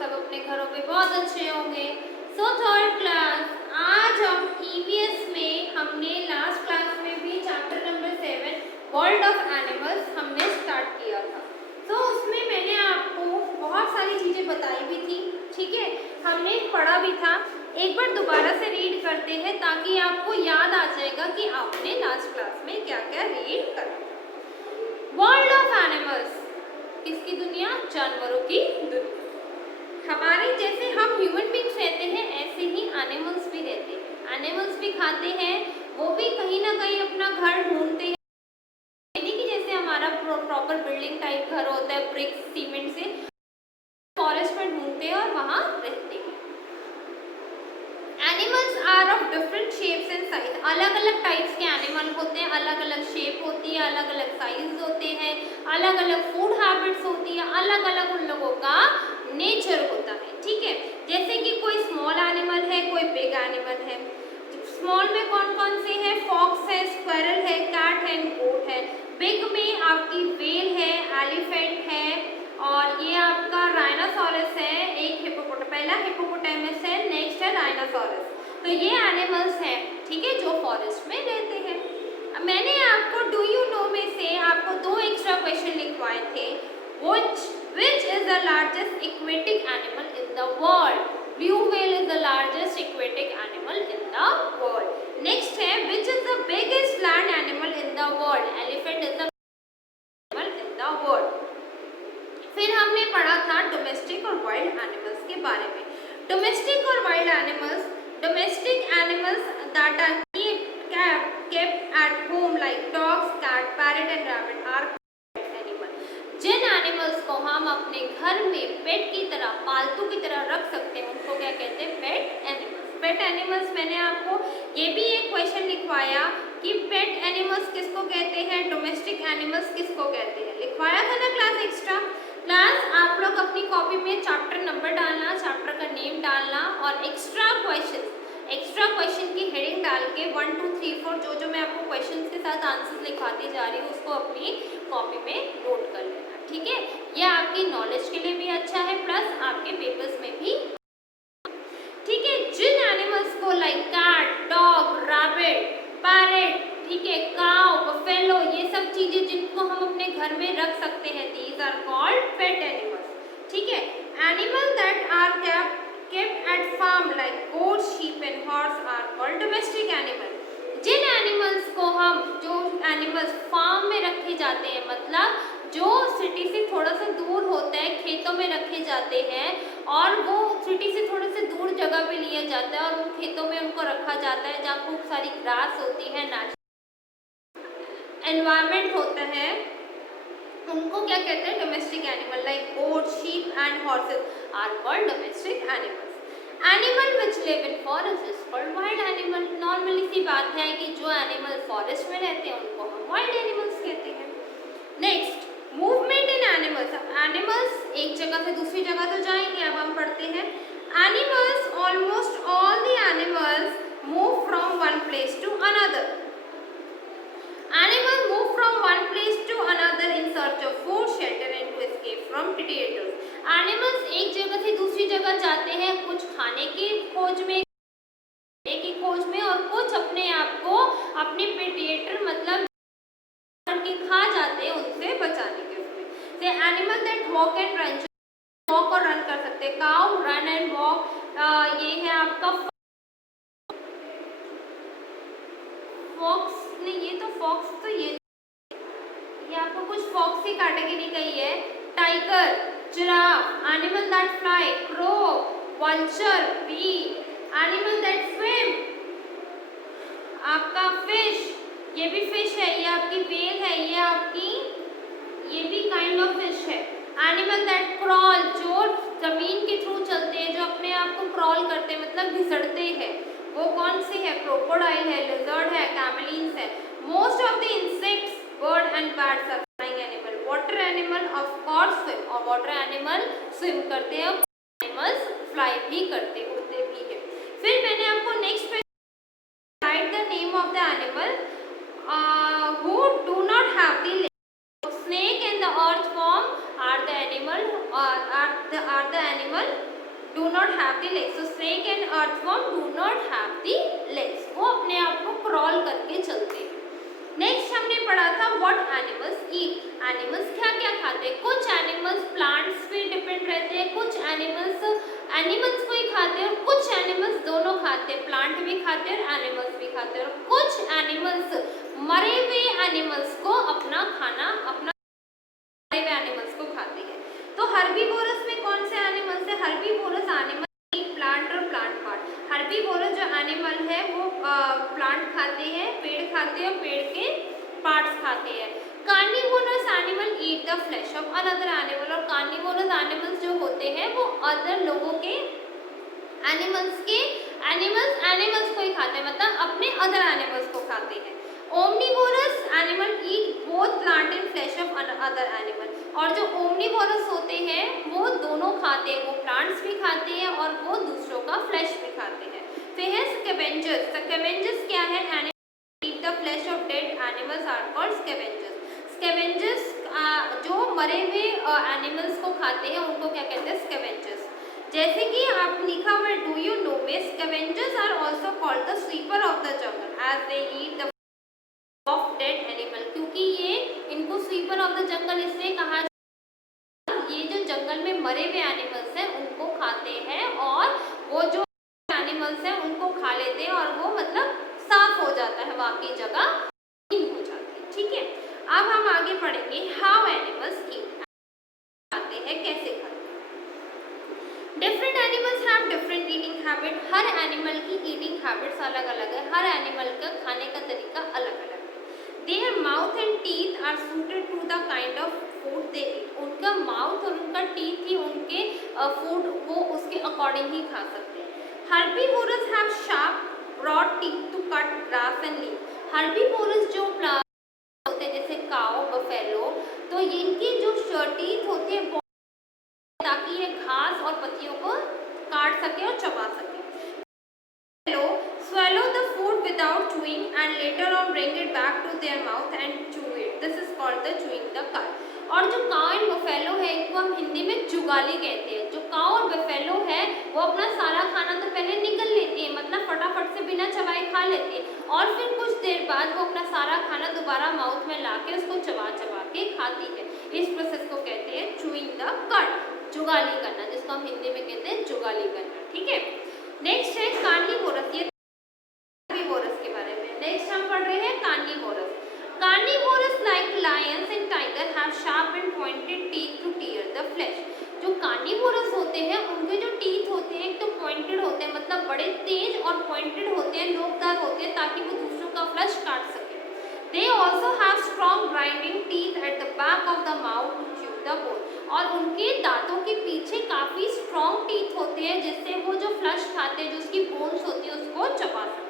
सब अपने घरों पे बहुत अच्छे होंगे। सो थर्ड क्लास, आज हम ईवीएस में हमने लास्ट क्लास में भी chapter number 7 world of animals हमने स्टार्ट किया था। तो उसमें मैंने आपको बहुत सारी चीज़ें बताई भी थी, ठीक है, हमने पढ़ा भी था। एक बार दोबारा से रीड करते हैं ताकि आपको याद आ जाएगा कि आपने लास्ट क्लास में क्या क्या रीड करा। वर्ल्ड ऑफ एनिमल्स, किसकी दुनिया? जानवरों की दुनिया। हमारे जैसे हम ह्यूमन बींग्स रहते हैं ऐसे ही एनिमल्स भी रहते हैं। एनिमल्स भी खाते हैं, वो भी कहीं ना कहीं अपना घर ढूंढते हैं। नहीं कि जैसे हमारा प्रॉपर बिल्डिंग टाइप घर होता है ब्रिक सीमेंट से, फॉरेस्ट में ढूंढते हैं और वहाँ रहते हैं। Animals are of different shapes and size, अलग अलग टाइप्स के एनिमल होते हैं, अलग अलग शेप होती है, अलग अलग साइज होते हैं, अलग अलग फूड हैबिट्स होती है, अलग अलग उन लोगों का नेचर होता है, ठीक है। जैसे कि कोई स्मॉल एनिमल है, कोई बिग एनिमल है। स्मॉल में कौन कौन से हैं? फॉक्स है, स्क्वायरल है, कैट है, गोट है। बिग में आपकी व्हेल है, एलिफेंट है, और ये आपका राइनोसॉरस है। एक पहला हिप्पोपोटामस है, नेक्स्ट है राइनोसॉरस। तो ये एनिमल्स हैं, ठीक है, जो फॉरेस्ट में रहते हैं। अब मैंने आपको डू यू नो में से आपको 2 एक्स्ट्रा क्वेश्चन लिखवाए थे। Which is the largest aquatic animal in the world? Blue whale is the largest aquatic animal in the world. Next है, which is the biggest land animal in the world? Elephant is the animal in the world. फिर हमने पढ़ा था domestic और wild animals के बारे में। Domestic और wild animals, domestic animals that are kept at home like dogs, cat, parrot and rabbit are animal. जिन एनिमल्स को हम अपने घर में पेट की तरह, पालतू की तरह रख सकते हैं उनको क्या कहते हैं? Pet animals. पेट एनिमल्स मैंने आपको ये भी एक क्वेश्चन लिखवाया कि पेट एनिमल्स किसको कहते हैं, डोमेस्टिक एनिमल्स किसको कहते हैं, लिखवाया था ना क्लास एक्स्ट्रा। क्लास आप लोग अपनी कॉपी में चैप्टर नंबर डालना, चैप्टर का नेम डालना और एक्स्ट्रा क्वेश्चन की हेडिंग डाल के 1 2 3 4 जो मैं आपको क्वेश्चन के साथ आंसर लिखवाती जा रही हूँ उसको अपनी कॉपी में नोट कर लेना, ठीक है। यह आपकी नॉलेज के लिए भी अच्छा है, प्लस आपके पेपर्स में भी, ठीक है। जिन एनिमल्स को like cat, dog, rabbit, parrot, ठीक है, काउ, बफेलो, ये सब चीजें जिनको हम अपने घर में रख सकते हैं, these are called pet animals, ठीक है। Animal that are kept at farm like goat, sheep and horse are called domestic animal. जिन एनिमल्स को हम, जो एनिमल्स फार्म में रखे जाते हैं, मतलब जो सिटी से थोड़ा सा दूर होता है, खेतों में रखे जाते हैं और वो सिटी से थोड़े से दूर जगह पे लिया जाता है और उन खेतों में उनको रखा जाता है जहाँ खूब सारी ग्रास होती है, नेचुरल एनवायरनमेंट होता है, उनको क्या कहते हैं? Domestic animal like goat, sheep and horses are called domestic animals. Animal which live in forest is called wild animal. Normally सी बात है कि जो एनिमल फॉरेस्ट में रहते हैं उनको हम वाइल्ड एनिमल्स कहते हैं। Next, movement in animals. Animals एक जगह से दूसरी जगह तो जाएंगे, अब हम पढ़ते हैं। Animals, almost all the animals move from one place to another. Animals move from one place to another in search of food, shelter and to escape from predators. Animals एक जगह से दूसरी जगह जाते हैं, कुछ खाने की खोज में, और कुछ अपने आप को अपने predator मतलब के खा जाते हैं उनसे बचाने के लिए। The animal that walk and run, walk और रन कर सकते हैं। काउ रन एंड वॉक, ये है आपका फॉक्स, नहीं ये तो फॉक्स, तो ये आपको कुछ फॉक्स की कैटेगरी कही है। Tiger, giraffe, animal that fly, crow, vulture, bee, animal that swim, आपका फिश, ये भी फिश है, ये आपकी व्हेल है, ये आपकी, ये भी काइंड ऑफ फिश है। एनिमल दैट क्रॉल, जो जमीन के थ्रू चलते हैं, जो अपने आप को क्रॉल करते हैं मतलब घिसड़ते हैं, वो कौन से है? क्रोकोडाइल है, लिजर्ड है, कैमलीन्स है। Most of the insects, bird and bats are flying animal. Water animal of course swim, और वाटर एनिमल स्विम करते हैं, एनिमल्स फ्लाई भी करते, उड़ते भी है। फिर मैंने आपको नेक्स्ट पे right the name of the animal who do not have the snake and the earthworm are the animal not have the legs. So snake and earthworm do not have the legs, वो अपने आप को crawl करके चलते हैं। Next हमने पढ़ा था व्हाट एनिमल्स ईट, एनिमल्स क्या क्या खाते हैं। कुछ एनिमल्स प्लांट्स पे डिपेंड रहते हैं, कुछ एनिमल्स को ही खाते हैं, और कुछ एनिमल्स दोनों खाते हैं, प्लांट भी खाते हैं और एनिमल्स भी खाते हैं, और कुछ एनिमल्स मरे हुए एनिमल्स को अपना मरे हुए एनिमल्स को खाते हैं। तो हर्बीवोरस में कौन से एनिमल्स है? हर्बीवोरस एनिमल प्लांट और प्लांट पार्ट। हर्बीवोरस जो एनिमल है वो प्लांट खाते हैं, पेड़ खाते हैं, और पेड़ के पार्ट्स खाते हैं। Carnivorous animal eat the flesh of another animal, और कार्निवोरस एनिमल्स जो होते हैं वो अदर लोगों के एनिमल्स को ही खाते हैं, मतलब अपने अदर एनिमल्स को खाते हैं। Omnivorous animal eat both plant and flash of other animal, और जो ओमनिवोरस होते हैं वो दोनों खाते हैं, वो प्लांट्स भी खाते हैं और वो दूसरों का फ्लैश भी खाते हैं। फिर है स्कैवेंजर्स। स्कैवेंजर्स क्या है? Animal eat the flesh of dead animals are called scavengers. Scavengers जो मरे हुए एनिमल्स को खाते हैं उनको क्या कहते हैं? स्कैवेंजर्स। जैसे कि आप लिखा हुआ डू यू नो में scavengers are also called the sweeper of the jungle as they eat the of dead animal, क्योंकि ये इनको स्वीपर ऑफ द जंगल इसलिए कहा, ये जो जंगल में मरे हुए एनिमल्स हैं उनको खाते हैं, और वो जो एनिमल्स हैं उनको खा लेते हैं, और वो मतलब साफ हो जाता है, वहाँ की जगह क्लीन हो जाती है। ठीक है, अब हम आगे पढ़ेंगे हाउ एनिमल्स ईट, खाते हैं, कैसे खाते हैं। Different animals have different eating habit. Her animal की ईटिंग हैबिट्स अलग अलग है, हर एनिमल का खाने का तरीका अलग अलग है। Their mouth and teeth are suited to the kind of food they eat. उनका माउथ और उनका टीथ ही उनके फूड वो उसके अकॉर्डिंग ही खा सकते हैं। Herbivores have sharp broad teeth to cut grass and leaf. Herbivores जो होते हैं जैसे काऊ, बफेलो, तो इनकी जो टीथ होती है ताकि ये घास और पत्तियों को काट सके और चबा सके। Swallow the food without chewing and later on bring it back to their mouth and chew it. This is called the chewing the cud. और जो काऊ एंड बफेलो है इनको हम हिंदी में जुगाली कहते हैं। जो काऊ और बफेलो है वो अपना सारा खाना तो पहले निगल लेती है, मतलब फटाफट से बिना चबाए खा लेती है, और फिर कुछ देर बाद वो अपना सारा खाना दोबारा माउथ में लाके उसको चबा चबा के खाती है। इस प्रोसेस को कहते हैं चूइंग द कड, जुगाली करना, जिसको हम हिंदी में कहते हैं जुगाली करना। ठीक है, नेक्स्ट है कार्निवोरस। ये कार्निवोरस के बारे में नेक्स्ट हम पढ़ रहे हैं carnivores. Carnivores like lions and tiger have sharp and pointed teeth to tear the flesh. जो कार्निवोरस होते हैं उनके जो टीथ होते हैं एक तो पॉइंटेड होते हैं, मतलब बड़े तेज और पॉइंटेड होते हैं, नोकदार होते हैं, ताकि वो दूसरों का फ्लैश काट सके। They also have strong grinding teeth at the back of the mouth to chew the bone. और उनके दांतों के पीछे काफी स्ट्रॉन्ग टीथ होते हैं जिससे वो जो फ्लश खाते हैं, जो उसकी बोन्स होती है, उसको चबा सकते हैं।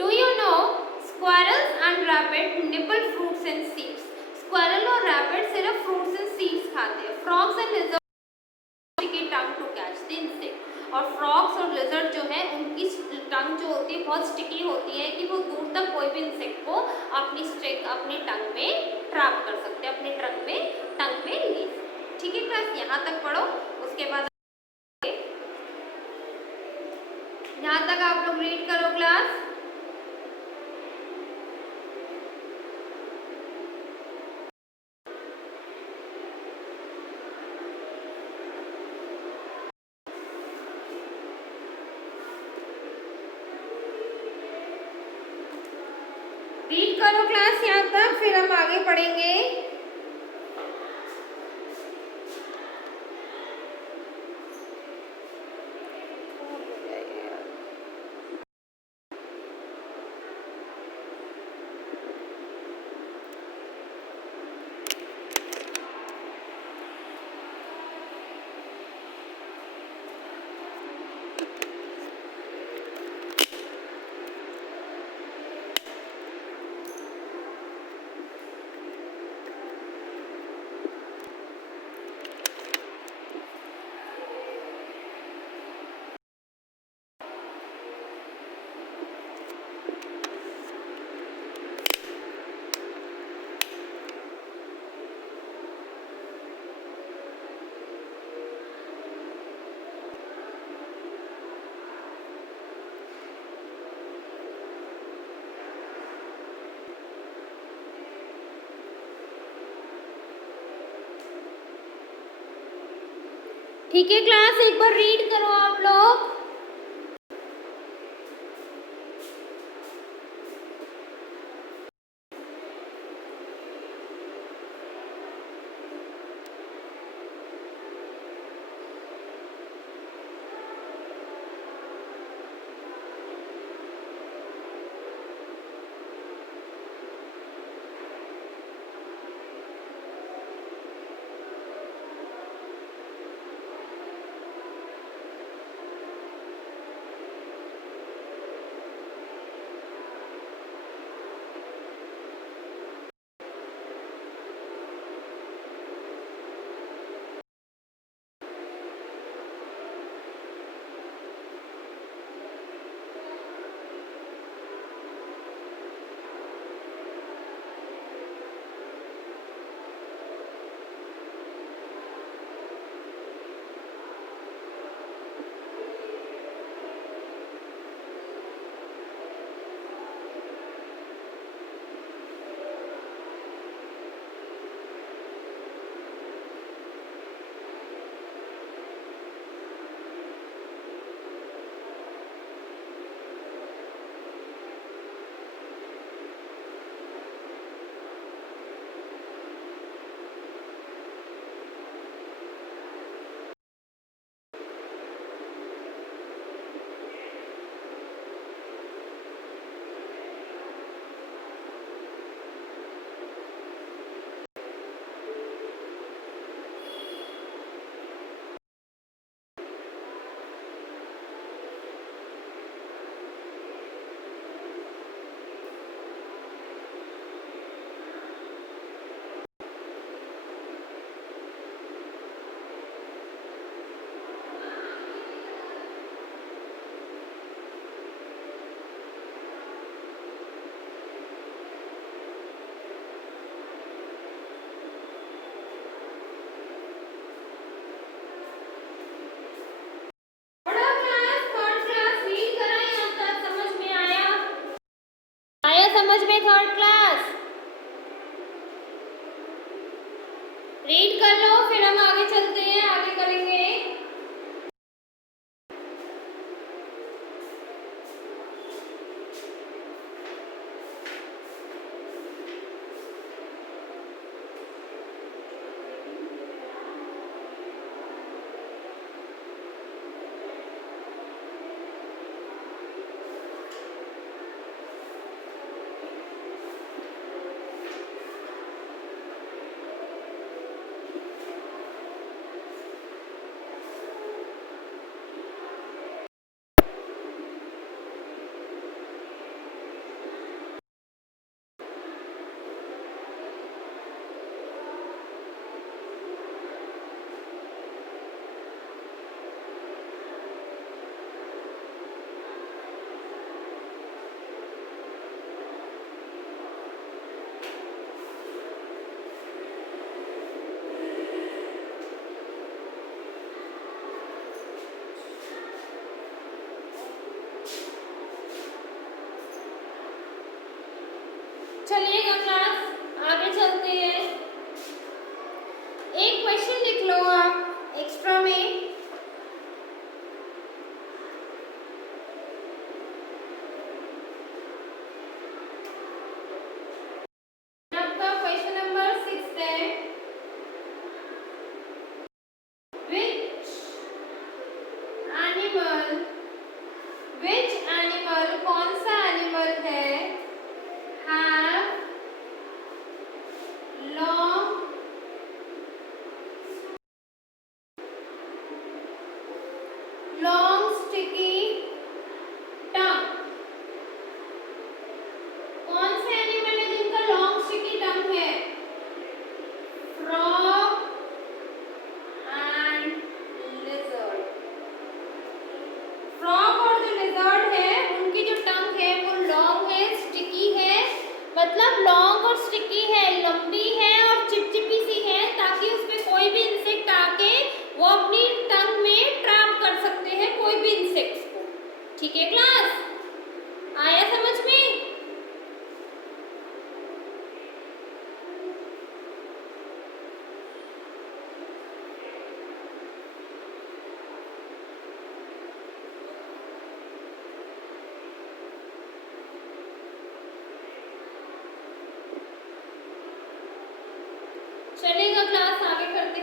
Do you know squirrels and rabbit nibble fruits and seeds? Squirrel और rabbit सिर्फ fruits and seeds खाते हैं। Frogs and lizards की tongue to catch the insect, और frogs और lizard जो है उनकी टंग जो होती है बहुत स्टिकी होती है कि वो दूर तक कोई भी इंसेक्ट को अपनी टंग में ट्रैप कर सकते हैं, अपनी टंग में ले। ठीक है क्लास, यहाँ तक पढ़ो, उसके बाद यहाँ तक आप लोग रीड करो क्लास। रीड करो क्लास यहाँ तक, फिर हम आगे पढ़ेंगे। ठीक है क्लास, एक बार रीड करो आप लोग। समझ में थर्ड क्लास रीड कर लो, फिर हम आगे चलते हैं, आगे करेंगे।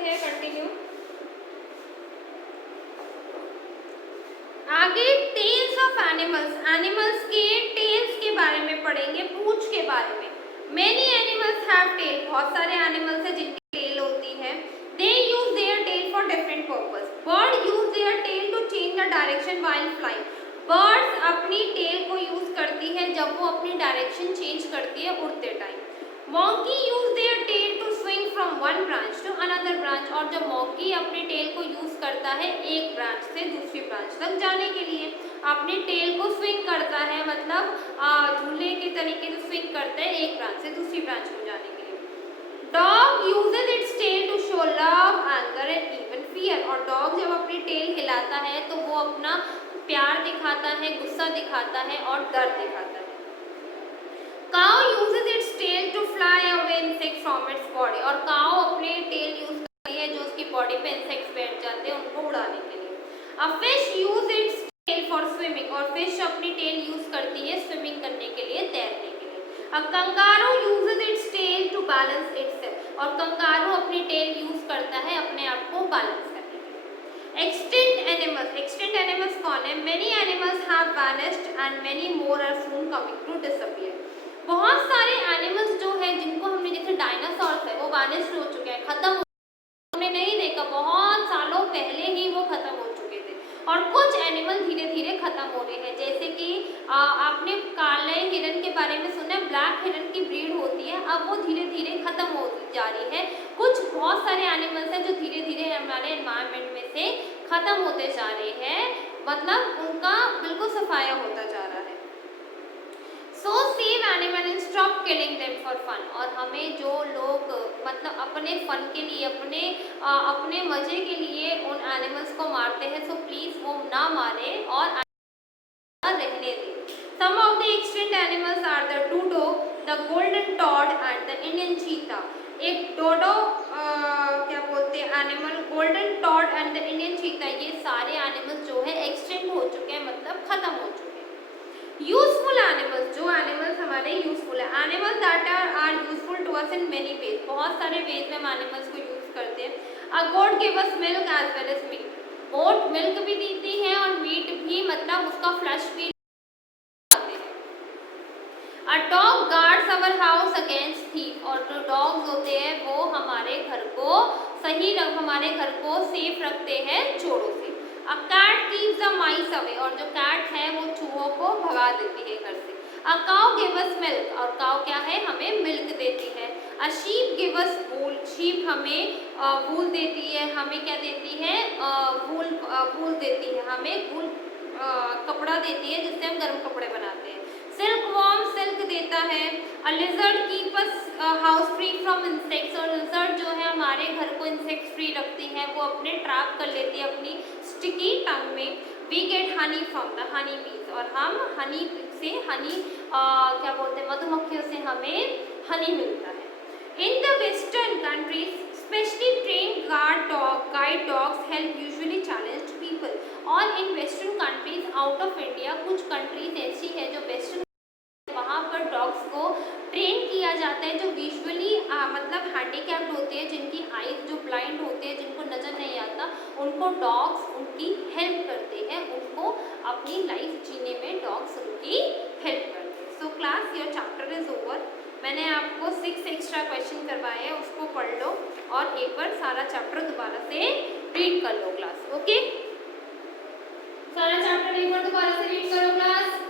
हैं कंटिन्यू। आगे टेल्स ऑफ एनिमल्स, एनिमल्स के टेल्स के बारे में पढ़ेंगे, पूंछ के बारे में। मेनी एनिमल्स हैव टेल, बहुत सारे एनिमल्स हैं जिनकी टेल होती है। They use their tail for different purpose. Bird use their tail to change the direction while flying. Birds अपनी टेल को यूज करती है जब वो अपनी डायरेक्शन चेंज करती है उड़ते time. Monkey use their tail to swing from one branch to another branch, और जब मॉन्की अपनी टेल को यूज करता है एक ब्रांच से दूसरी ब्रांच तक जाने के लिए, अपनी टेल को स्विंग करता है, मतलब झूले के तरीके से स्विंग करता है एक ब्रांच से दूसरी ब्रांच में जाने के लिए। Dog uses its tail to show love, anger and even fear, और डॉग जब अपनी टेल हिलाता है तो वो अपना प्यार दिखाता है, गुस्सा दिखाता है और डर दिखाता है। Cow uses its tail to fly away insect from its body, और काउ अपने टेल यूज करती है जो उसकी बॉडी पे इंसेक्ट्स बैठ जाते हैं उनको उड़ाने के लिए। A fish use its tail for swimming, और फिश अपनी टेल यूज करती है स्विमिंग करने के लिए, तैरने के लिए। A kangaroo uses its tail to balance itself, और कंगारू अपनी टेल यूज करता है अपने आप को बैलेंस करने के लिए। एक्सटिंक्ट एनिमल्स, एक्सटिंक्ट एनिमल्स कौन है? Many animals have vanished and many more are soon coming to disappear. बहुत सारे एनिमल्स जो है जिनको हमने, जैसे डायनासोर्स है वो वैनिश्ड हो चुके हैं, खत्म, हमने नहीं देखा, बहुत सालों पहले ही वो खत्म हो चुके थे। और कुछ एनिमल धीरे धीरे खत्म हो रहे हैं, जैसे कि आपने काले हिरन के बारे में सुना है, ब्लैक हिरन की ब्रीड होती है, अब वो धीरे धीरे खत्म हो जा रही है। कुछ बहुत सारे एनिमल्स हैं जो धीरे धीरे हमारे एनवायरनमेंट में से खत्म होते जा रहे हैं, मतलब उनका बिल्कुल सफाया होता जा रहा है। So save animal and stop killing them for fun, और हमें जो लोग मतलब अपने फन के लिए, अपने मजे के लिए उन एनिमल्स को मारते हैं, सो प्लीज वो ना मारे और रहने दें। Some of the extinct animals are the dodo, the golden tod and the Indian cheetah। एक डोडो क्या बोलते हैं animal, golden toad and the Indian cheetah, ये सारे एनिमल्स जो है एक्सटिंक्ट हो चुके हैं, मतलब खत्म हो चुके हैं। यूजफुल एनिमल्स, जो एनिमल्स हमारे यूजफुल है, animals that are useful to us in many ways, बहुत सारे वेज में हम एनिमल्स को यूज करते हैं। A goat give us milk as well as meat, goat milk भी देती है और मीट भी, मतलब उसका फ्लैश भी खाते हैं। A dog guards our house against thief, और जो डॉग्स होते हैं वो हमारे घर को हमारे घर को सेफ रखते हैं चोरों से। A cat keeps the mice away, और जो कैट है वो चूहों को भगा देती है घर से। A cow give us milk, और काउ क्या है, हमें मिल्क देती है। A sheep give us wool, sheep हमें वूल देती है, हमें क्या देती है, वूल देती है, हमें वूल कपड़ा देती है जिससे हम गर्म कपड़े बनाते हैं। सिल्क वॉर्म सिल्क देता है। अ lizard keep us house free from insects, और लिजर्ड जो है हमारे घर को इंसेक्ट फ्री रखती है, वो अपने ट्रैप कर लेती है अपनी स्टिकी टंग में। We get honey from the honey bees, और हम हनी से क्या बोलते हैं, मधुमक्खियों से हमें हनी मिलता है। In the western countries specially train guide dogs help usually challenged people, और in western countries out of India कुछ कंट्रीज ऐसी है जो वेस्टर्न, वहाँ पर डॉग्स को ट्रेन किया जाता है जो विजुअली मतलब हैंडीकैप्ड होते हैं, जिनकी आईज जो ब्लाइंड होते हैं, जिनको नज़र नहीं आता, उनको डॉग्स उनकी हेल्प करते हैं, उनको अपनी लाइफ जीने में डॉग्स उनकी हेल्प करते हैं। So class your chapter is over. मैंने आपको 6 एक्स्ट्रा क्वेश्चन करवाए हैं, उसको पढ़ लो और एक बार सारा चैप्टर दोबारा से रीड कर लो क्लास। ओके, सारा चैप्टर एक बार दोबारा से रीड करो क्लास।